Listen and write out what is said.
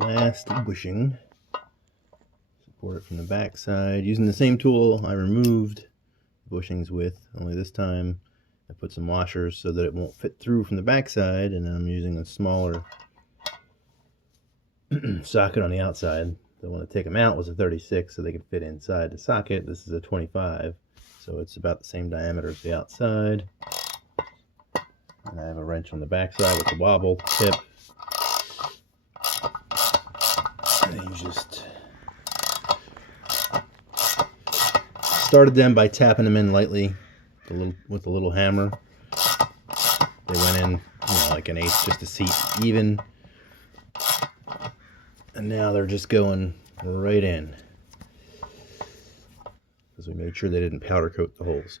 last bushing. Support it from the back side. Using the same tool I removed the bushings with, only this time I put some washers so that it won't fit through from the back side, and then I'm using a smaller socket on the outside. So I want to take them out was a 36 so they can fit inside the socket. This is a 25, so it's about the same diameter as the outside. And I have a wrench on the back side with the wobble tip. And you just started them by tapping them in lightly with a little hammer. They went in, like an eighth just to seat even. And now they're just going right in because we made sure they didn't powder coat the holes.